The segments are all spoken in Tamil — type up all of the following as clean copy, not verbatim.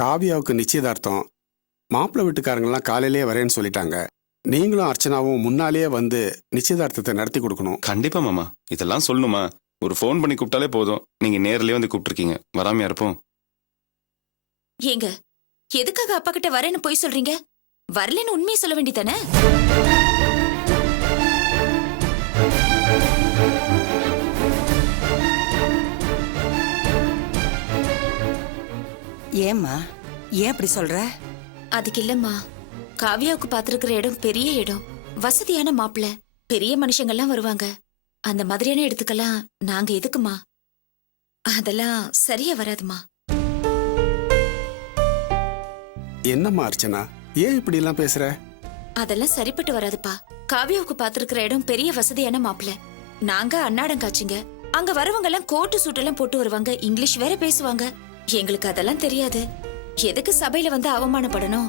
காவியாவுக்கு நிச்சயதார்த்தம். மாப்பிள்ளை வீட்டுக்காரங்கெல்லாம் காலையிலேயே வரேன்னு சொல்லிட்டாங்க. நீங்களும் அர்ச்சனாவும் முன்னாலேயே வந்து நிச்சயதார்த்தத்தை நடத்தி கொடுக்கணும். கண்டிப்பா மாமா, இதெல்லாம் சொல்லணுமா? ஒரு ஃபோன் பண்ணி கூப்பிட்டாலே போதும். நீங்க நேர்லயே வந்து கூப்பிட்டுருக்கீங்க, வராமையா இருப்போம்? ஏங்க, எதுக்காக அப்பா கிட்ட வரேன்னு போய் சொல்றீங்க? வரலன்னு உண்மையை சொல்ல வேண்டியதானே? ஏம்மா, ஏன் அப்படி சொல்ற? அதுக்கு இல்லம்மா, காவியாவுக்கு பாத்துருக்கிற இடம் பெரிய இடம், வசதியான மாப்பிள்ளை, பெரிய மனுஷங்கள்லாம் வருவாங்க. அந்த மாதிரியான இடத்துக்கெல்லாம் நாங்க எதுக்குமா? அதெல்லாம் சரியா வராதுமா. என்னம்மா அர்ச்சனா, ஏன் இப்படி எல்லாம் பேசுற? அதெல்லாம் சரிப்பட்டு வராதுப்பா. காவியாவுக்கு பாத்துருக்கிற இடம் பெரிய வசதியான மாப்பிள்ளை. நாங்க அன்னாடம் காட்சிங்க. அங்க வரவங்க எல்லாம் கோட்டு சூட்டெல்லாம் போட்டு வருவாங்க, இங்கிலீஷ் வேற பேசுவாங்க. எங்களுக்கு அதெல்லாம் தெரியாது. எதுக்கு சபையில வந்து அவமானப்படணும்?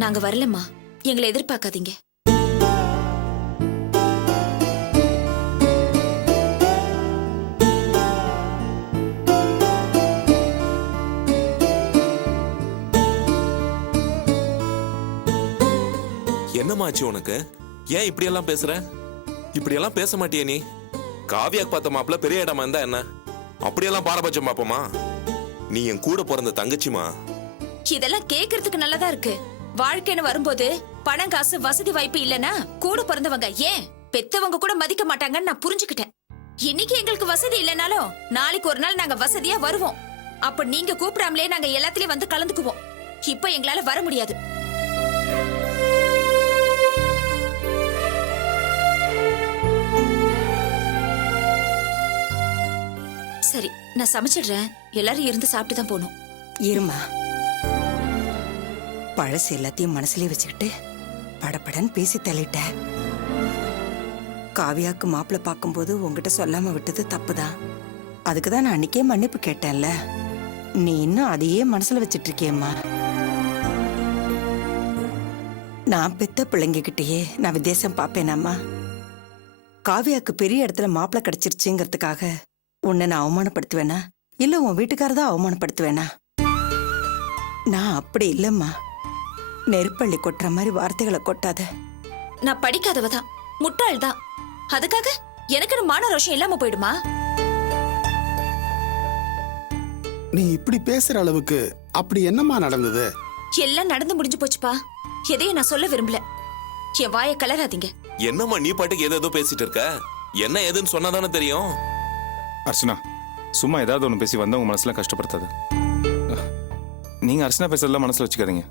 நாங்க வரலம்மா, எங்களை எதிர்பார்க்காதீங்க. என்னமாச்சு உனக்கு? ஏன் இப்படியெல்லாம் பேசுற? இப்படியெல்லாம் பேச மாட்டியே நீ? காவியாக்கு பார்த்த மாப்பிள்ள பெரிய இடமா இருந்தா என்ன? அப்படியெல்லாம் பாரபட்சம் பாப்போமா? நீ என் கூட பிறந்த தங்கச்சிமா. இதெல்லாம் கேக்குறதுக்கு நல்லதா இருக்கு. வாழ்க்கைன்னு வரும்போது பணம் காசு வசதி வாய்ப்பு இல்லனா கூட பிறந்தவங்க ஏன் பெத்தவங்க கூட மதிக்க மாட்டாங்கன்னு நான் புரிஞ்சுக்கிட்டேன். இன்னைக்கு எங்களுக்கு வசதி இல்லைனாலும் நாளைக்கு ஒரு நாள் நாங்க வசதியா வருவோம். அப்ப நீங்க கூப்பிடாமலே நாங்க எல்லாத்துலயும் வந்து கலந்துக்குவோம். இப்ப எங்களால வர முடியாது. சரி, நான் சமைச்சிடுறேன். எல்லாரும் இருந்து சாப்பிட்டு தான் போகணும். இருமா, பழசு எல்லாத்தையும் மனசுலயே வச்சுக்கிட்டு படபடன்னு பேசி தள்ளிட்ட. காவியாக்கு மாப்பிள்ள பார்க்கும்போது உங்ககிட்ட சொல்லாம விட்டது தப்புதான். அதுக்குதான் நான் அன்னைக்கே மன்னிப்பு கேட்டேன்ல. நீ இன்னும் அதையே மனசுல வச்சிட்டு இருக்கியம்மா. நான் பெத்த பிள்ளைங்ககிட்டயே நான் வித்தியாசம் பாப்பேனாம்மா? காவியாக்கு பெரிய இடத்துல மாப்பிள்ள கிடைச்சிருச்சுங்கிறதுக்காக உன்னை நான் அவமானப்படுத்துவேனா, இல்ல உன் வீட்டுக்காரதான் அவமானப்படுத்துவேனா? நான் அப்படி இல்லம்மா. நெருப்பள்ளி கொட்டுற மாதிரி வார்த்தைகளை கொட்டாத. நான் படிக்காதவதான், முட்டாள் தான். அதுக்காக எனக்கு மான ரோஷம் இல்லாம போயிடுமா? நீ இப்படி பேசுற அளவுக்கு அப்படி என்னம்மா நடந்தது? எல்லாம் நடந்து முடிஞ்சு போச்சுப்பா. எதையும் நான் சொல்ல விரும்பல. என் வாயை கலராதீங்க. என்னம்மா நீ பாட்டுக்கு ஏதோ பேசிட்டு இருக்க? என்ன ஏதுன்னு சொன்னாதானே தெரியும். அர்ச்சனா, சும்மா ஏதாவது ஒன்று பேசி வந்தவங்க மனசுலாம் கஷ்டப்படுத்தாது. நீங்க அர்ச்சனா பேசுறதெல்லாம் மனசுல வச்சுக்காதீங்க.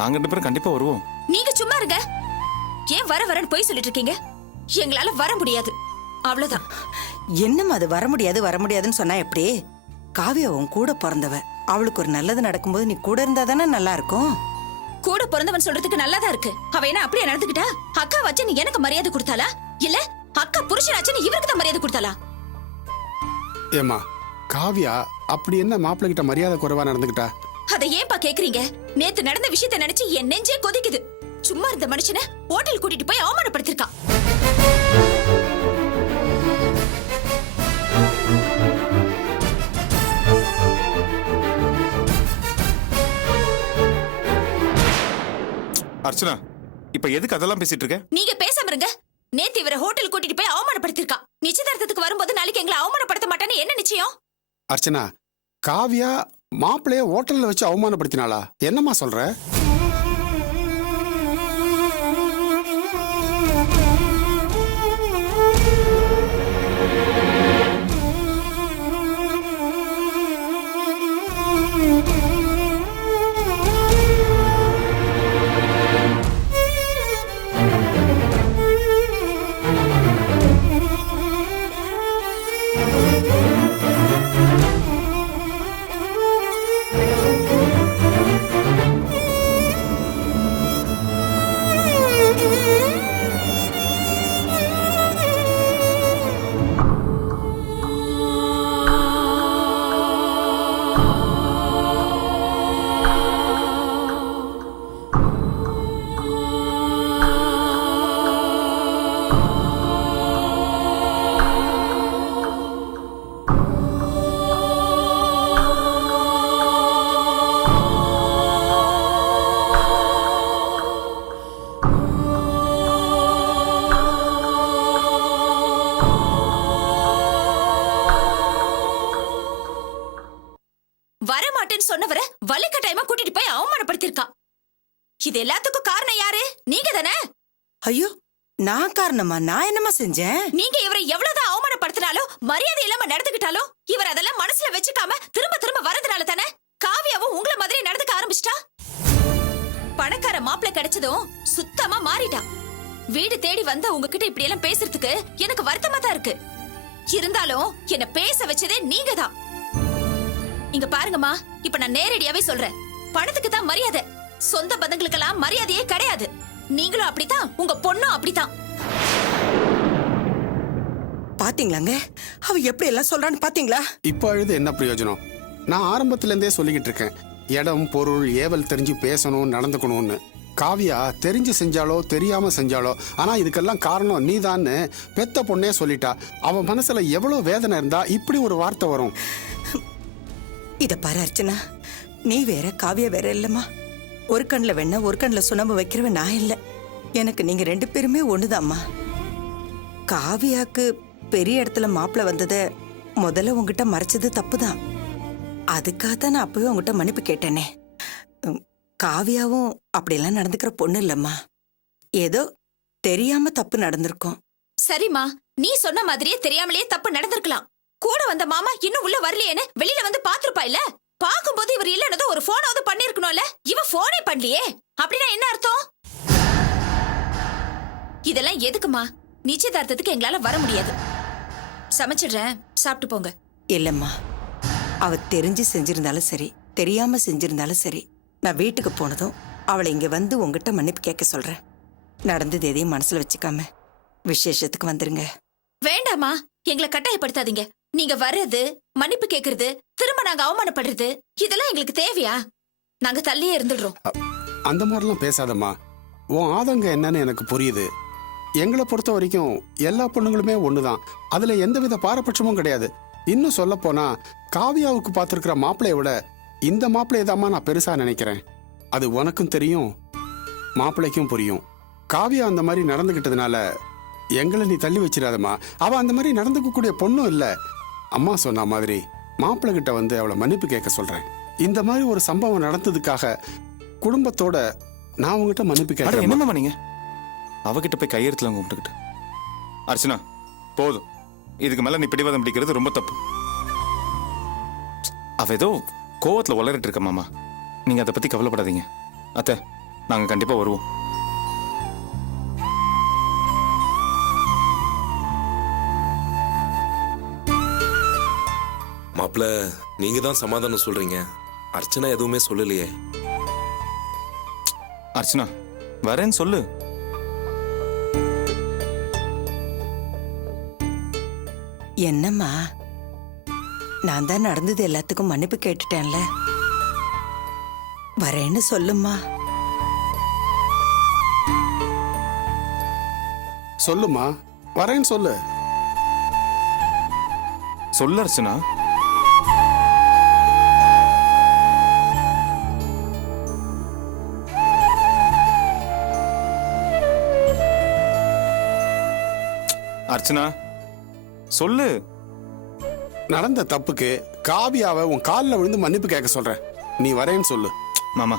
நாங்க 2 பேரும் கண்டிப்பா வருவோம். நீங்க சும்மா இருங்க. ஏன் வரன்னு போய் சொல்லிட்டு இருக்கீங்க? எங்களால வர முடியாது, அவ்வளவுதான். என்னம்மா அது வர முடியாதுன்னு சொன்னா எப்படி? காவியா உன் கூட பிறந்தவ. அவளுக்கு ஒரு நல்லது நடக்கும்போது நீ கூட இருந்தா தானே நல்லா இருக்கும். கூட பிறந்தவன் சொல்றதுக்கு நல்லாதான் இருக்கு. அவ என்ன அப்படியே நடந்துக்கிட்டா? அக்கா வச்சு நீ எனக்கு மரியாதை கொடுத்தாளா, இல்ல அக்கா புருஷனாச்சு நீ இவருக்கு தான் மரியாதை கொடுத்தாளா? ஏமா, காவியா அப்படி என்ன மாப்பிள்ளை கிட்ட மரியாதை குறைவா நடந்துக்கிட்டா? அதை ஏன்பா கேக்குறீங்க? நேத்து நடந்த விஷயத்தை நினைச்சு என் நெஞ்சே கொதிக்குது. சும்மா இருந்த மனுஷனை ஹோட்டல் கூட்டிட்டு போய் அவமானப்படுத்திருக்கா. அர்ச்சனா, இப்ப எதுக்கு அதெல்லாம் பேசிட்டு இருக்க? நீங்க பேசாம இருங்க. நேத்து இவரை ஹோட்டல் கூட்டிட்டு போய் அவமானப்படுத்திருக்கா. நிச்சயதார்த்தத்துக்கு வரும்போது நாளைக்கு எங்களை அவமானப்படுத்த மாட்டான்னு என்ன நிச்சயம்? அர்ச்சனா, காவியா மாப்பிள்ளைய ஹோட்டல்ல வச்சு அவமானப்படுத்தினாளா? என்னம்மா சொல்ற? வலுக்கட்டாயமா கூட்டிட்டு போய் அவமானப்படுத்திருக்கா. இது எல்லாத்துக்கும் காரணம் யாரு? நீங்க தானே. ஐயோ, நான் காரணமா? நான் என்னமா செஞ்சேன்? நீங்க இவரை எவ்வளவுதான் அவமானப்படுத்தினாலும் மரியாதை இல்லாம நடந்துகிட்டாலும் இவர் அதெல்லாம் மனசுல வச்சுக்காம திரும்ப திரும்ப வரதுனால தானே காவியாவும் உங்களை மாதிரி நடந்துக்க ஆரம்பிச்சிட்டா. பணக்கார மாப்பிள்ளை கிடைச்சதும் சுத்தமா மாறிட்டா. வீடு தேடி வந்த உங்ககிட்ட இப்படி எல்லாம் பேசுறதுக்கு எனக்கு வருத்தமா தான் இருக்கு. இருந்தாலும் என்ன பேச வச்சதே நீங்க தான். இங்க பாருங்கம்மா, இப்ப நான் நேரடியாவே சொல்றேன், பணத்துக்கு தான் மரியாதை, சொந்த பந்தங்களுக்கெல்லாம் மரியாதையே கிடையாது. நீங்களும் அப்படித்தான், உங்க பொண்ணும் அப்படித்தான். பாத்தீங்களாங்க, அவ எப்படி எல்லாம் சொல்றான்னு பாத்தீங்களா? இப்போ அழுது என்ன பிரயோஜனம்? நான் ஆரம்பத்துல இருந்தே சொல்லிக்கிட்டு இருக்கேன், இடம் பொருள் ஏவல் தெரிஞ்சு பேசணும், நடந்துக்கணும்னு. காவியா தெரிஞ்சு செஞ்சாலோ தெரியாம செஞ்சாலோ, ஆனா இதுக்கெல்லாம் காரணம் நீதான்னு பெத்த பொண்ணே சொல்லிட்டா. அவன் மனசுல எவ்வளவு வேதனை இருந்தா இப்படி ஒரு வார்த்தை வரும்? இத பாரு அர்ச்சனா, நீ வேற காவியா வேற இல்லம்மா. ஒரு கண்ணுல வெண்ண ஒரு கண்ணுல சுண்ணாம்பு வைக்கிறவன் நான் இல்ல. எனக்கு நீங்க 2 பேருமே ஒண்ணுதாம்மா. காவியாக்கு பெரிய இடத்துல மாப்பிள்ள வந்தத முதல்ல உங்ககிட்ட மறைச்சது தப்புதான். அதுக்காகத்தான் நான் அப்பவே உங்ககிட்ட மன்னிப்பு கேட்டேனே. காவியாவும் அப்படியெல்லாம் நடந்துக்கிற பொண்ணு இல்லம்மா. ஏதோ தெரியாம தப்பு நடந்திருக்கும். சரிம்மா, நீ சொன்ன மாதிரியே தெரியாமலேயே தப்பு நடந்திருக்கலாம். கூட வந்த மாமா இன்னும் உள்ள வரலையேன்னு வெளியில வந்து பாத்துருப்பா இல்ல. பாக்கும்போது இவர் இல்லனதோ ஒரு போனாவது பண்ணிருக்கணும்ல. இவ போனே பண்ணலையே, அப்படின்னா என்ன அர்த்தம்? இதெல்லாம் எதுக்குமா? நிச்சயதார்த்தத்துக்கு எங்களால வர முடியாது. சமைச்சிடுறேன், சாப்பிட்டு போங்க. இல்லம்மா, அவ தெரிஞ்சு செஞ்சிருந்தாலும் சரி, தெரியாம செஞ்சிருந்தாலும் சரி, நான் வீட்டுக்கு போனதும் அவளை இங்க வந்து உங்ககிட்ட மன்னிப்பு கேட்க சொல்றேன். நடந்தது எதையும் மனசுல வச்சுக்காம விசேஷத்துக்கு வந்துருங்க. வேண்டாமா, எங்களை கட்டாயப்படுத்தாதீங்க. நீங்க வர்றது, மன்னிப்பு கேக்குறது, திரும்ப நாங்க அவமானப்படுறது, இதெல்லாம் எங்களுக்கு தேவையா? நாங்க தள்ளியே இருந்துடுறோம். அந்த மாதிரிலாம் பேசாதம்மா. உன் ஆதங்கம் என்னன்னு எனக்கு புரியுது. எங்களை பொறுத்த வரைக்கும் எல்லா பொண்ணுங்களுமே ஒண்ணுதான். அதுல எந்தவித பாரபட்சமும் கிடையாது. இன்னும் சொல்ல போனா, காவியாவுக்கு பார்த்திருக்கிற மாப்பிள்ளைய விட இந்த மாப்பிள்ளையதாம்மா நான் பெருசா நினைக்கிறேன். அது உனக்கும் தெரியும், மாப்பிள்ளைக்கும் புரியும். காவியா அந்த மாதிரி நடந்துகிட்டதுனால எங்களை நீ தள்ளி வச்சிடாதம்மா. அவ அந்த மாதிரி நடந்துக்க கூடிய பொண்ணும் இல்ல. அம்மா சொன்ன மாதிரி மாப்பிள்ளை கிட்ட வந்து அவளை மன்னிப்பு கேட்க சொல்றேன். இந்த மாதிரி ஒரு சம்பவம் நடந்ததுக்காக குடும்பத்தோட நான் உங்ககிட்ட மன்னிப்பு கேட்கிறேன். என்னமா நீங்க அவகிட்ட போய் கையெழுத்துல கும்பிட்டுக்கிட்டு? அர்ச்சனா, போதும். இதுக்கு மேல நீ பிடிவாதம் பிடிக்கிறது ரொம்ப தப்பு. அவ ஏதோ கோவத்துல உளறிட்டு இருக்க மாமா. நீங்க அதை பத்தி கவலைப்படாதீங்க அத்தை. நாங்க கண்டிப்பா வருவோம். மாப்பிள்ள, நீங்க தான் சமாதானம் சொல்றீங்க. அர்ச்சனா எதுவுமே சொல்லலையே. அர்ச்சனா, வரேன்னு சொல்லு. என்னம்மா, நான் தான் நடந்தது எல்லாத்துக்கும் மன்னிப்பு கேட்டுட்டேன்ல. வரேன்னு சொல்லுமா. சொல்லுமா, வரேன்னு சொல்லு. சொல்லு அர்ச்சனா. அர்ச்சனா, சொல்லு. நடந்த தப்புக்கு காவியாவை உன் காலில் விழுந்து மன்னிப்பு கேட்க சொல்றேன். நீ வரேன்னு சொல்லு. மாமா,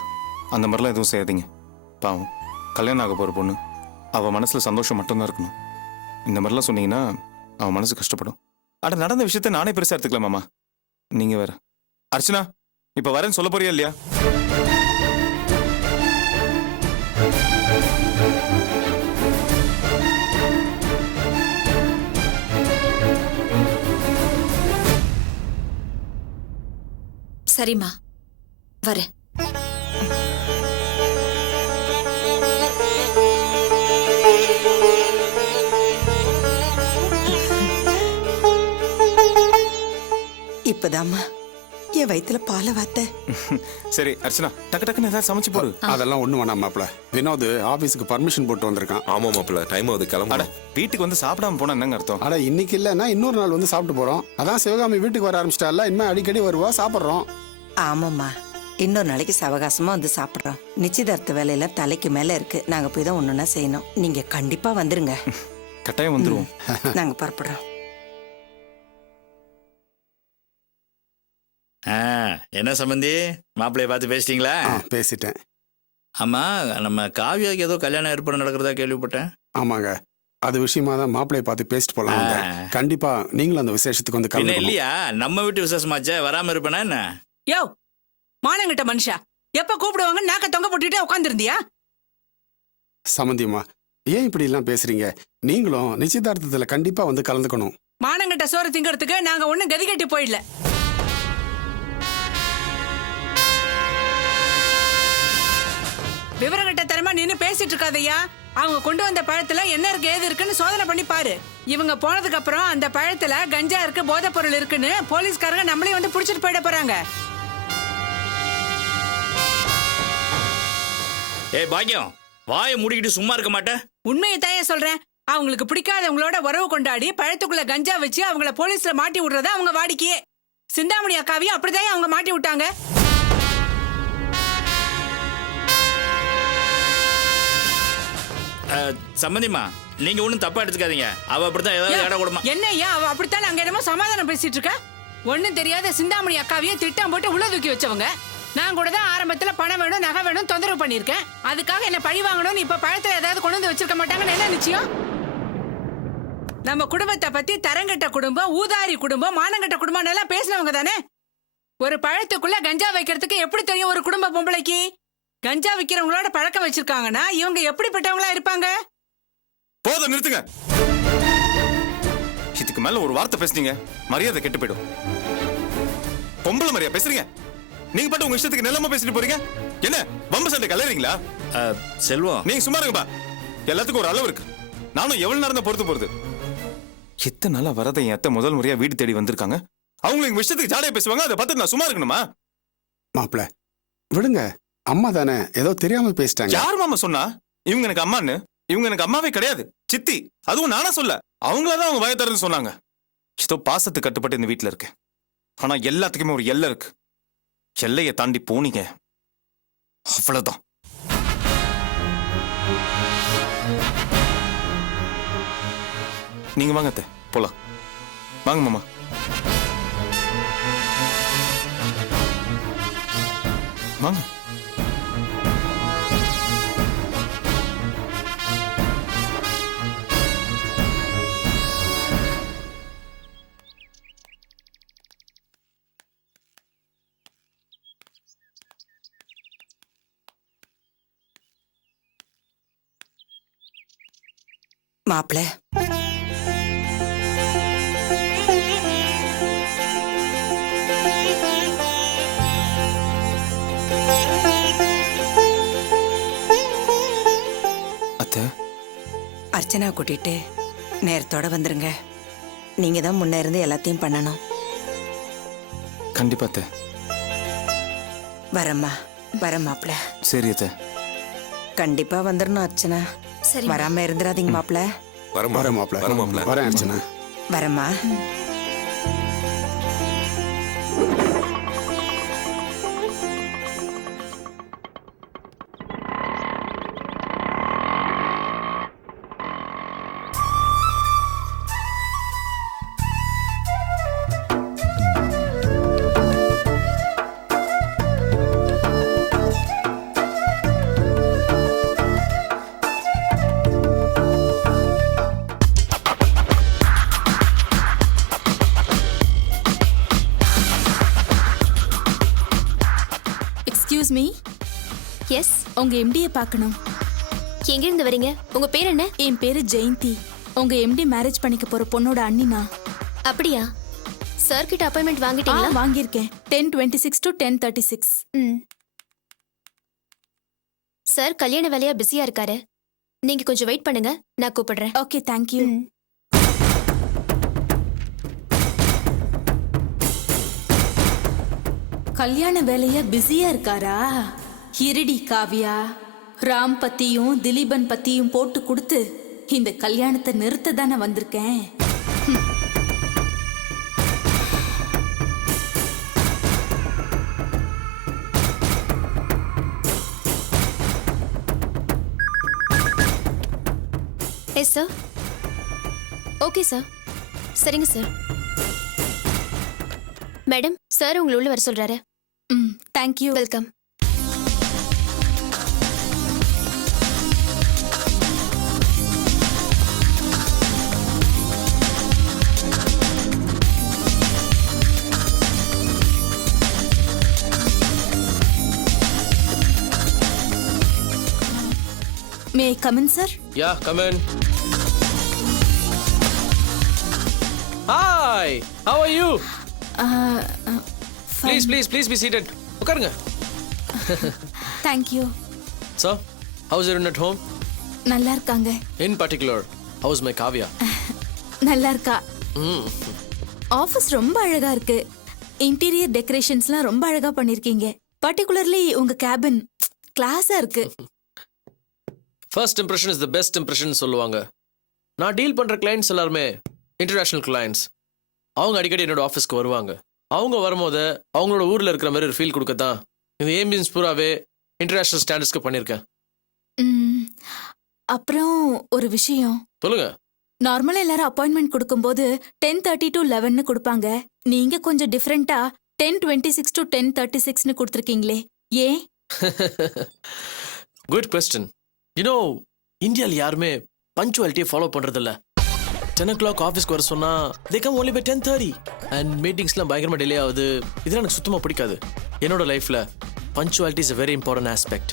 அந்த மாதிரிலாம் எதுவும் செய்யாதீங்க. பாவம், கல்யாணம் ஆக போற பொண்ணு. அவ மனசுல சந்தோஷம் மட்டும்தான் இருக்கணும். இந்த மாதிரிலாம் சொன்னீங்கன்னா அவ மனசு கஷ்டப்படும். அட, நடந்த விஷயத்த நானே பெருசா எடுத்துக்கலாம் மாமா. நீங்க வேற. அர்ச்சனா, இப்ப வரேன்னு சொல்ல போறியா இல்லையா? சரிம்மா, வரேன். இப்பதாம்மா என் வயித்துல பாலை வாத்த. சரி அர்ச்சனா, டக்கு டக்குன்னு ஏதாவது சமைச்சு போடு. அதெல்லாம் ஒண்ணு வேணாம் மாப்பிள. வினோத் ஆபீஸுக்கு பர்மிஷன் போட்டு வந்திருக்கான். ஆமா மாப்பிள்ள, டைம் ஆகுது, அட, கிளம்புட. வீட்டுக்கு வந்து சாப்பிடாம போனா என்னங்க அர்த்தம்? அட, இன்னைக்கு இல்லைன்னா இன்னொரு நாள் வந்து சாப்பிட்டு போறோம். அதான் சிவகாமி வீட்டுக்கு வர ஆரம்பிச்சிட்டால, இனிமே அடிக்கடி வருவா, சாப்பிட்றோம். ஆமாம்மா, இன்னொரு நாளைக்கு சவகாசமா வந்து சாப்பிடுறோம். நிச்சயதார்த்த வேலையெல்லாம் தலைக்கு மேல இருக்கு. நாங்க போய் தான் ஒன்னொன்னா செய்யணும். நீங்க கண்டிப்பா வந்துருங்க. கட்டாயம் வந்துருவோம். நாங்க புறப்படுறோம். ஆ, என்ன சம்பந்தி மாப்பிள்ளைய பார்த்து பேசிட்டீங்களா? பேசிட்டேன். ஆமா, நம்ம காவியாக்கு ஏதோ கல்யாணம் ஏற்பாடு நடக்கிறதா கேள்விப்பட்டேன். ஆமாங்க, அது விஷயமா தான் மாப்பிள்ளைய பார்த்து பேசிட்டு போலாம் வந்தேன். ஆ. கண்டிப்பா நீங்களும் அந்த விசேஷத்துக்கு வந்து பின்ன கலந்துக்கணும். இல்லையா, நம்ம வீட்டு விசேஷமாச்சே, வராம இருப்பேனா என்ன? யோ மானங்கிட்ட மனுஷா, எப்ப கூப்பிடுவாங்க நாக்க தொங்க போட்டுட்டே உட்காந்துருந்தியா? சம்மந்தியம்மா, ஏன் இப்படி எல்லாம் பேசுறீங்க? நீங்களும் நிச்சயதார்த்தத்துல கண்டிப்பா வந்து கலந்துக்கணும். மானங்கிட்ட சோறு திங்கிறதுக்கு நாங்க ஒண்ணும் கதி கட்டி போயிடல. விவரங்கட்ட தரமா நின்னு பேசிட்டு இருக்காதையா. அவங்க கொண்டு வந்த பழத்துல என்ன இருக்கு ஏது இருக்குன்னு சோதனை பண்ணி பாரு. இவங்க போனதுக்கு அப்புறம் அந்த பழத்துல கஞ்சா இருக்கு, போதைப் பொருள் இருக்குன்னு போலீஸ்காரங்க நம்மளையும் வந்து புடிச்சிட்டு போயிட போறாங்க. ஏய் பாக்கியம், வாயை மூடிக்கிட்டு சும்மா இருக்க மாட்டேன். உண்மையை தாயே சொல்றேன். அவங்களுக்கு பிடிக்காதவங்களோட உறவு கொண்டாடி பழத்துக்குள்ள கஞ்சா வச்சு அவங்கள போலீஸ்ல மாட்டி விடுறதா அவங்க வாடிக்கையே. சிந்தாமணி அக்காவையும் அப்படிதான் அவங்க மாட்டி விட்டாங்க. சம்பந்திமா, நீங்க ஒண்ணும் தப்பா எடுத்துக்காதீங்க. அவ அப்படித்தான் ஏதாவது இடம் கொடுமா. என்னய்யா அவ அப்படித்தான் அங்க என்னமோ சமாதானம் பேசிட்டு இருக்கா? ஒண்ணும் தெரியாத சிந்தாமணி அக்காவையே திட்டம் போட்டு உள்ள தூக்கி வச்சவங்க. நான் கூட தான் ஆரம்பத்துல பணம் வேணும் நகை வேணும் தொந்தரவு பண்ணிருக்கேன். அதுக்காக என்ன பழி வாங்கணும்னு இப்ப பழத்துல ஏதாவது கொண்டு வந்து வச்சிருக்க மாட்டாங்கன்னு என்ன நிச்சயம்? நம்ம குடும்பத்தை பத்தி தரங்கட்ட குடும்பம், ஊதாரி குடும்பம், மானங்கட்ட குடும்பம் எல்லாம் பேசினவங்க தானே. ஒரு பழத்துக்குள்ள கஞ்சா வைக்கிறதுக்கு எப்படி தெரியும் ஒரு குடும்ப பொம்பளைக்கு? கஞ்சா விக்கிறவங்களோட பழக்கம் வச்சிருக்காங்கன்னா இவங்க எப்படிப்பட்டவங்களா இருப்பாங்க? போதும், நிறுத்துங்க. இதுக்கு மேல ஒரு வார்த்தை பேசுனீங்க மரியாதை கெட்டு போயிடும். பொம்பளை மரியாதை பேசுறீங்க. நீங்க பாட்டு உங்க இஷ்டத்துக்கு நிலமா பேசிட்டு போறீங்க. என்ன வம்பு சண்டை கலறீங்களா? செல்வம், நீங்க சும்மா இருங்கப்பா. எல்லாத்துக்கும் ஒரு அளவு இருக்கு. நானும் எவ்வளவு நேரம் தான் பொறுத்து போறது. எத்தனை நாளா வரத என் அத்தை முதல் முறையா வீடு தேடி வந்திருக்காங்க. அவங்க எங்க விஷயத்துக்கு ஜாலியா பேசுவாங்க. அதை பார்த்து நான் சும்மா இருக்கணுமா? மாப்பிள்ள விடுங்க, அம்மா தானே, ஏதோ தெரியாம பேசிட்டாங்க. யார் மாமா சொன்னா இவங்க எனக்கு அம்மான்னு? இவங்க எனக்கு அம்மாவே கிடையாது, சித்தி. அதுவும் நானா சொல்ல, அவங்களாதான் அவங்க வய தரன்னு சொன்னாங்க. ஏதோ பாசத்துக்கு கட்டுப்பட்டு இந்த வீட்டுல இருக்கு. ஆனா எல்லாத்துக்குமே ஒரு எல்லை இருக்கு. எல்லையை தாண்டி போனீங்க அவ்வளவுதான். நீங்க வாங்க அத்தை, போலாம். வாங்க மாமா. வாங்க. மாப்பிள்ள, அத்தை, அர்ச்சனா கூட்டிட்டு நேரத்தோட வந்துருங்க. நீங்க தான் முன்ன இருந்து எல்லாத்தையும் பண்ணணும். கண்டிப்பா அத்தை. வரம்மா, வர மாப்பிள்ள. சரி அத்தை. கண்டிப்பா வந்துடணும் அர்ச்சனா. சரி வராம இருந்துடாதீங்க மாப்பிள்ள. வரேன் மாப்பிள்ள, வரேன் அர்ச்சனா. வரம்மா. எக்ஸ்கியூஸ் மீ, எஸ், உங்க எம்டியை பார்க்கணும். எங்கிருந்து வரீங்க? உங்க பேர் என்ன? என் பேரு ஜெயந்தி. உங்க எம்டி மேரேஜ் பண்ணிக்க போற பொண்ணோட அண்ணினா. அப்படியா? சார் கிட்ட அப்பாயின்மெண்ட் வாங்கிட்டீங்களா? வாங்கியிருக்கேன். 10:26 to 10:36. ம். சார் கல்யாண வேலையா பிஸியா இருக்காரு. நீங்க கொஞ்சம் வெயிட் பண்ணுங்க, நான் கூப்பிடுறேன். Okay, thank you. கல்யாண வேலையா பிஸியா இருக்காரா? இருடி காவியா, ராம் பத்தியும் திலீபன் பத்தியும் போட்டு கொடுத்து இந்த கல்யாணத்தை நிறுத்த தானே வந்திருக்கேன். Yes sir. Okay sir. சரிங்க சார். மேடம், சார் உங்களை உள்ள வர சொல்றாரு. ம் thank you. Welcome. May I come in sir? Yeah, come in. Hi, how are you? Please be seated. உட்காருங்க. Thank you. So, how's everyone at home? நல்லா இருக்காங்க. In particular, how's my Kavya? நல்லா இருக்கா. ஆஃபீஸ் ரொம்ப அழகா இருக்கு. இன்டீரியர் டெக்கரேஷன்ஸ்லாம் ரொம்ப அழகா பண்ணிருக்கீங்க. பர்டிகுலர்லி உங்க கேபின் கிளாஸா இருக்கு. First impression is the best impression சொல்லுவாங்க. நான் டீல் பண்ற கிளைண்ட்ஸ் எல்லாருமே இன்டர்நேஷனல் கிளைண்ட்ஸ். அவங்க அடிக்கடி என்னோட ஆஃபீஸ்க்கு வருவாங்க. அவங்க வரும்போது அவங்களோட ஊர்ல இருக்கிற மாதிரி ஒரு ஃபீல் கொடுக்கத்தான் இந்த ஏம்பியன்ஸ் பூராவே இன்டர்நேஷனல் ஸ்டாண்டர்ட்ஸ்க்கு பண்ணியிருக்கேன். அப்புறம் ஒரு விஷயம். சொல்லுங்க. நார்மலா எல்லாரும் அப்பாயின்மெண்ட் கொடுக்கும்போது 10:30 to 11 கொடுப்பாங்க. நீங்க கொஞ்சம் டிஃபரெண்டா 10:26 to 10:36 கொடுத்துருக்கீங்களே, ஏன்? Good question. யூனோ இந்தியாவில் யாருமே பங்க்சுவாலிட்டியை ஃபாலோ பண்றதில்ல. 10 o'clock ஆஃபீஸ்க்கு வர சொன்னா they come only by 10:30 and மீட்டிங்ஸ்லாம் பயங்கரமாக டிலே ஆகுது. இதெல்லாம் எனக்கு சுத்தமாக பிடிக்காது. என்னோட லைஃப்ல punctuality is a very important aspect.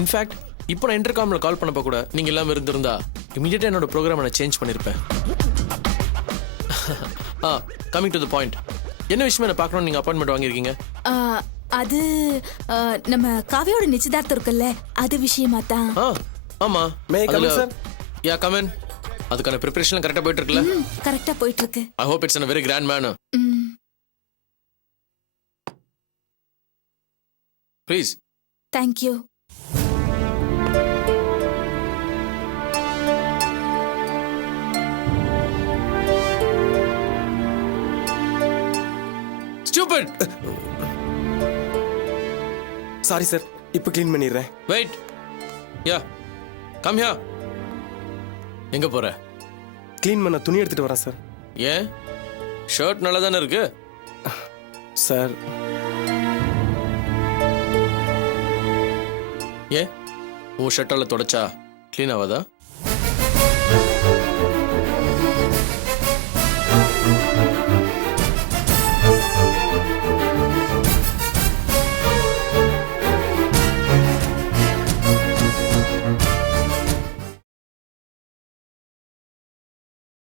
In fact இப்போ நான் இன்டர்காமில் கால் பண்ணப்போ கூட நீங்கள் எல்லாம் இருந்திருந்தா இமீடியட்டாக என்னோட ப்ரோக்ராம் நான் சேஞ்ச் பண்ணியிருப்பேன். கமிங் டு த பாயிண்ட், என்ன விஷயமா என்ன பார்க்கணும்னு நீங்கள் அப்பாயின்மெண்ட் வாங்கியிருக்கீங்க? அது நம்ம காவியோட நிச்சயதார்த்தம் இருக்குல்ல, அது விஷயமா தான். ஆமா. May I come in, sir? Yeah come in. அதுக்கான ப்ரிப்பரேஷன்லாம் கரெக்டாக போயிட்டு இருக்குல்ல? கரெக்டா போயிட்டு இருக்கு. I hope it's a very grand manner. Please. Thank you. Stupid. Sorry sir, இப்போ க்ளீன் பண்ணிடுறேன். Wait. Yeah. Come here. எங்க போற? க்ளீன் பண்ண துணி எடுத்துட்டு வரேன் சார். ஏன்? ஷர்ட் நல்லா தானே இருக்கு. சார், ஏன் உன் ஷர்ட்டால தொடச்சா க்ளீன் ஆகாதா?